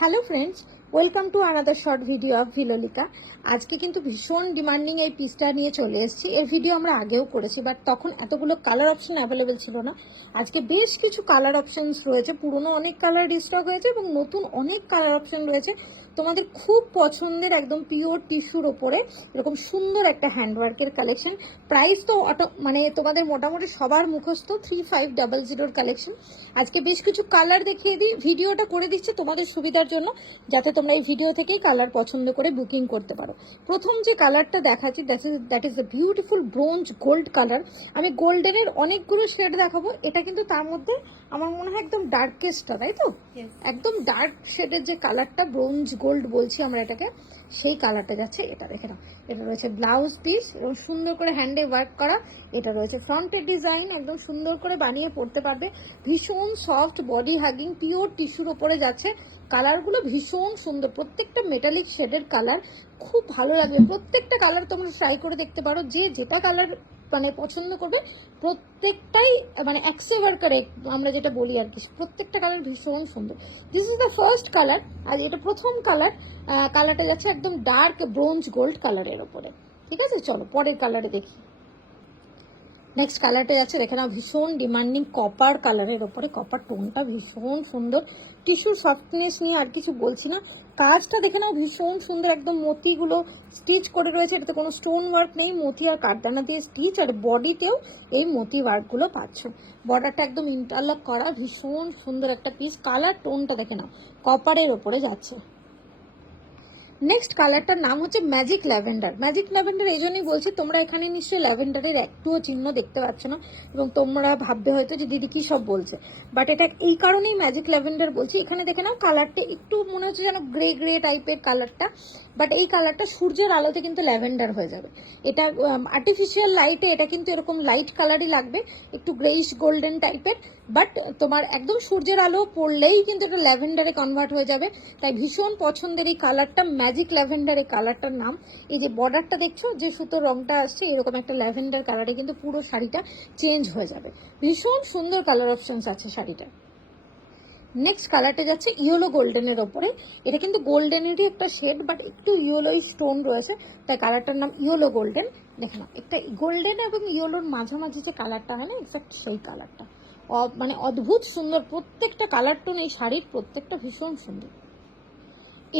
Hello friends, welcome to another short video of Vilolika. আজকে কিন্তু ভীষণ ডিমান্ডিং এই পিসটা নিয়ে চলে এসেছি। এর ভিডিও আমরা আগেও করেছি, বাট তখন এতগুলো কালার অপশন অ্যাভেলেবেল ছিল না। আজকে বেশ কিছু কালার অপশনস রয়েছে, পুরনো অনেক কালার রিস্টক হয়েছে এবং নতুন অনেক কালার অপশন রয়েছে। তোমাদের খুব পছন্দের একদম পিওর টিস্যুর ওপরে এরকম সুন্দর একটা হ্যান্ডওয়ার্কের কালেকশন। প্রাইস তো মানে তোমাদের মোটামুটি সবার মুখস্থ 3500 কালেকশন। আজকে বেশ কিছু কালার দেখিয়ে দিই, ভিডিওটা করে দিচ্ছি তোমাদের সুবিধার জন্য, যাতে তোমরা এই ভিডিও থেকেই কালার পছন্দ করে বুকিং করতে পারো। প্রথম যে কালারটা দেখাচ্ছি that is the beautiful bronze gold colour. আমি গোল্ডেনের অনেকগুলো শেড দেখাবো, এটা কিন্তু তার মধ্যে আমার মনে হয় একদম ডার্কেস্টটা, তাই তো? একদম ডার্ক শেডের যে কালারটা, ব্রোঞ্জ গোল্ড বলছি আমরা এটাকে, সেই কালারটা যাচ্ছে। এটা দেখে নাও, এটা রয়েছে ব্লাউজ পিস এবং সুন্দর করে হ্যান্ডে ওয়ার্ক করা। এটা রয়েছে ফ্রন্টের ডিজাইন, একদম সুন্দর করে বানিয়ে পড়তে পারবে। ভীষণ সফট বডি হাগিং পিওর টিস্যুর ওপরে যাচ্ছে। কালারগুলো ভীষণ সুন্দর, প্রত্যেকটা মেটালিক শেডের কালার, খুব ভালো লাগবে। প্রত্যেকটা কালার তোমরা ট্রাই করে দেখতে পারো, যে যেটা কালার মানে পছন্দ করবে প্রত্যেকটাই মানে অ্যাক্সেভার কারেক্ট আমরা যেটা বলি আর কি, প্রত্যেকটা কালার ভীষণ সুন্দর। This is the first colour, আর এটা প্রথম কালার। কালারটা যাচ্ছে একদম ডার্ক ব্রোঞ্জ গোল্ড কালারের ওপরে। ঠিক আছে, চলো পরের কালারে দেখি। নেক্সট কালারটা যাচ্ছে দেখে নাও, ভীষণ ডিমান্ডিং কপার কালারের ওপরে। কপার টোনটা ভীষণ সুন্দর, টিস্যুর সফটনেস নিয়ে আর কিছু বলছি না। কাজটা দেখে নাও ভীষণ সুন্দর, একদম মতিগুলো স্টিচ করে রয়েছে। এটাতে কোনো স্টোন ওয়ার্ক নেই, মতি আর কাঠদানা দিয়ে স্টিচ, আর বডিতেও এই মতি ওয়ার্কগুলো পাচ্ছ। বর্ডারটা একদম ইন্টারলক করা, ভীষণ সুন্দর একটা পিস। কালার টোনটা দেখে নাও, কপারের ওপরে যাচ্ছে। নেক্সট কালারটার নাম হচ্ছে ম্যাজিক ল্যাভেন্ডার। ম্যাজিক ল্যাভেন্ডার এই জন্যই বলছি, তোমরা এখানে নিশ্চয়ই ল্যাভেন্ডারের একটুও চিহ্ন দেখতে পাচ্ছ না, এবং তোমরা ভাববে হয়তো যে দিদি কী সব বলছে, বাট এটা এই কারণেই ম্যাজিক ল্যাভেন্ডার বলছি। এখানে দেখে নাও কালারটা একটু মনে হচ্ছে যেন গ্রে গ্রে টাইপের কালারটা, বাট এই কালারটা সূর্যের আলোতে কিন্তু ল্যাভেন্ডার হয়ে যাবে। এটা আর্টিফিশিয়াল লাইটে এটা কিন্তু এরকম লাইট কালারই লাগবে, একটু গ্রেইশ গোল্ডেন টাইপের, বাট তোমার একদম সূর্যের আলো পড়লেই কিন্তু এটা ল্যাভেন্ডারে কনভার্ট হয়ে যাবে। তাই ভীষণ পছন্দের এই কালারটা, ম্যাজিক ল্যাভেন্ডার এই কালারটার নাম। এই যে বর্ডারটা দেখছো, যে সুতোর রংটা আসছে এরকম একটা ল্যাভেন্ডার কালারে, কিন্তু পুরো শাড়িটা চেঞ্জ হয়ে যাবে। ভীষণ সুন্দর কালার অপশনস আছে শাড়িটা। নেক্সট কালারটা যাচ্ছে ইয়েলো গোল্ডেনের ওপরে। এটা কিন্তু গোল্ডেনেরই একটা শেড, বাট একটু ইয়েলোই স্টোন রয়েছে, তাই কালারটার নাম ইয়েলো গোল্ডেন। দেখে নাও, একটা গোল্ডেন এবং ইয়েলোর মাঝামাঝি যে কালারটা হয় না, এক্সাক্ট সেই কালারটা। মানে অদ্ভুত সুন্দর প্রত্যেকটা কালার টোন, এই শাড়ির প্রত্যেকটা ভীষণ সুন্দর।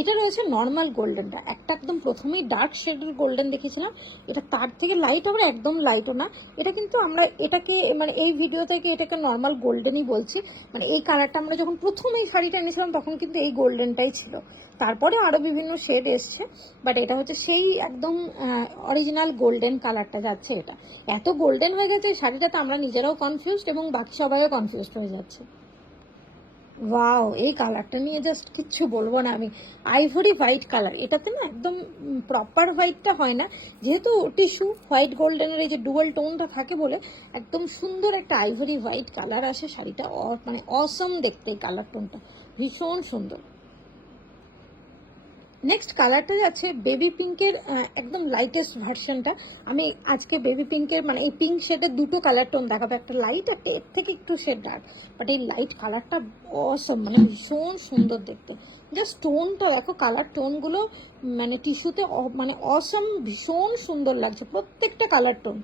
এটা রয়েছে নর্মাল গোল্ডেনটা, একটা একদম প্রথমেই ডার্ক শেডের গোল্ডেন দেখেছিলাম, এটা তার থেকে লাইট, আবার একদম লাইটও না। এটা কিন্তু আমরা এটাকে মানে এই ভিডিও থেকে এটাকে নর্মাল গোল্ডেনই বলছি। মানে এই কালারটা আমরা যখন প্রথম এই শাড়িটা এনেছিলাম তখন কিন্তু এই গোল্ডেনটাই ছিল, তারপরে আরও বিভিন্ন শেড এসছে, বাট এটা হচ্ছে সেই একদম অরিজিনাল গোল্ডেন কালারটা যাচ্ছে। এটা এত গোল্ডেন হয়ে যাচ্ছে এই শাড়িটাতে, আমরা নিজেরাও কনফিউজড এবং বাকি সবাইও কনফিউজড হয়ে যাচ্ছে। ওয়াও, এই কালারটা নিয়ে জাস্ট কিচ্ছু বলবো না আমি। আইভরি হোয়াইট কালার, এটাতে না একদম প্রপার হোয়াইটটা হয় না, যেহেতু টিস্যু হোয়াইট গোল্ডেনের এই যে ডুয়াল টোনটা থাকে বলে একদম সুন্দর একটা আইভরি হোয়াইট কালার আসে শাড়িটা। মানে অসম দেখতে এই কালার টোনটা, ভীষণ সুন্দর। নেক্সট কালারটা যাচ্ছে বেবি পিঙ্কের একদম লাইটেস্ট ভার্সনটা। আমি আজকে বেবি পিঙ্কের মানে এই পিঙ্ক শেডের দুটো কালার টোন দেখাবো, একটা লাইট, একটা এর থেকে একটু শেড ডার্ক, বাট এই লাইট কালারটা অসম, মানে ভীষণ সুন্দর দেখতে। জাস্ট টোনটা দেখো, কালার টোনগুলো মানে টিস্যুতে মানে অসম, ভীষণ সুন্দর লাগছে প্রত্যেকটা কালার টোন।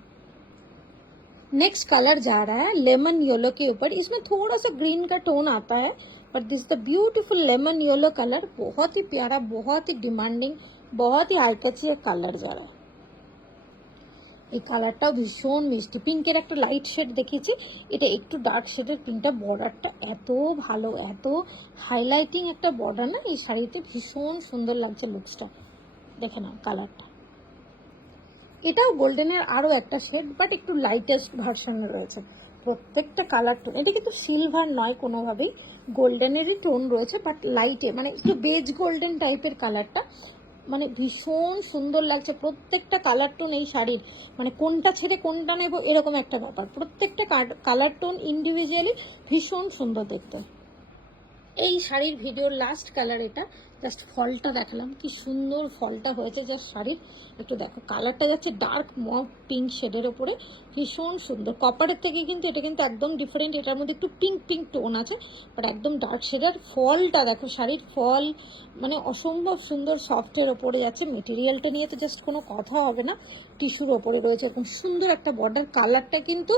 नेक्स्ट कलर जा रहा है लेमन येलो के ऊपर, इसमें थोड़ा सा ग्रीन का टोन आता है, but this the beautiful lemon yellow colour, बहुत ही प्यारा, बहुत ही डिमांडिंग, बहुत ही आई कैची कलर जा रहा है। এই কালারটাও ভীষণ মিষ্টি, পিঙ্কের একটা লাইট শেড দেখিয়েছি, এটা একটু ডার্ক শেডের পিঙ্কটা। বর্ডারটা এত ভালো, এত হাইলাইটিং একটা বর্ডার না এই শাড়িতে, ভীষণ সুন্দর লাগছে লুকসটা। দেখে নাও কালারটা, এটাও গোল্ডেনের আরও একটা শেড, বাট একটু লাইটেস্ট ভার্সনে রয়েছে প্রত্যেকটা কালার টোন। এটা কিন্তু সিলভার নয় কোনোভাবেই, গোল্ডেনেরই টোন রয়েছে, বাট লাইটে মানে একটু বেজ গোল্ডেন টাইপের কালারটা, মানে ভীষণ সুন্দর লাগছে প্রত্যেকটা কালার টোন এই শাড়ির। মানে কোনটা ছেড়ে কোনটা নেব এরকম একটা ব্যাপার, প্রত্যেকটা কালার টোন ইন্ডিভিজুয়ালি ভীষণ সুন্দর দেখতে। এই শাড়ির ভিডিওর লাস্ট কালার এটা, জাস্ট ফলটা দেখালাম, কি সুন্দর ফলটা হয়েছে যা শাড়ির। একটু দেখো কালারটা যাচ্ছে ডার্ক মভ পিঙ্ক শেডের ওপরে, ভীষণ সুন্দর। কপারের থেকে কিন্তু এটা কিন্তু একদম ডিফারেন্ট, এটার মধ্যে একটু পিঙ্ক পিঙ্ক টোন আছে, বাট একদম ডার্ক শেডের। ফলটা দেখো, শাড়ির ফল মানে অসম্ভব সুন্দর, সফটের ওপরে যাচ্ছে। মেটেরিয়ালটা নিয়ে তো জাস্ট কোনো কথা হবে না, টিস্যুর ওপরে রয়েছে এরকম সুন্দর একটা বর্ডার। কালারটা কিন্তু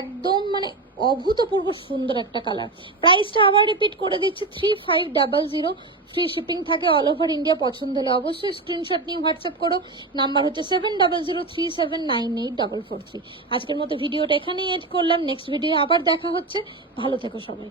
একদম মানে অভূতপূর্ব সুন্দর একটা কালার। প্রাইসটা আবার রিপিট করে দিচ্ছি, 3500। ফ্রি শিপিং থাকে অল ওভার ইন্ডিয়া। পছন্দ হলে অবশ্যই স্ক্রিনশট নিয়ে হোয়াটসঅ্যাপ করো। নাম্বার হচ্ছে 7003798443। আজকের মতো ভিডিওটা এখানেই এড করলাম, নেক্সট ভিডিও আবার দেখা হচ্ছে। ভালো থেকো সবাই।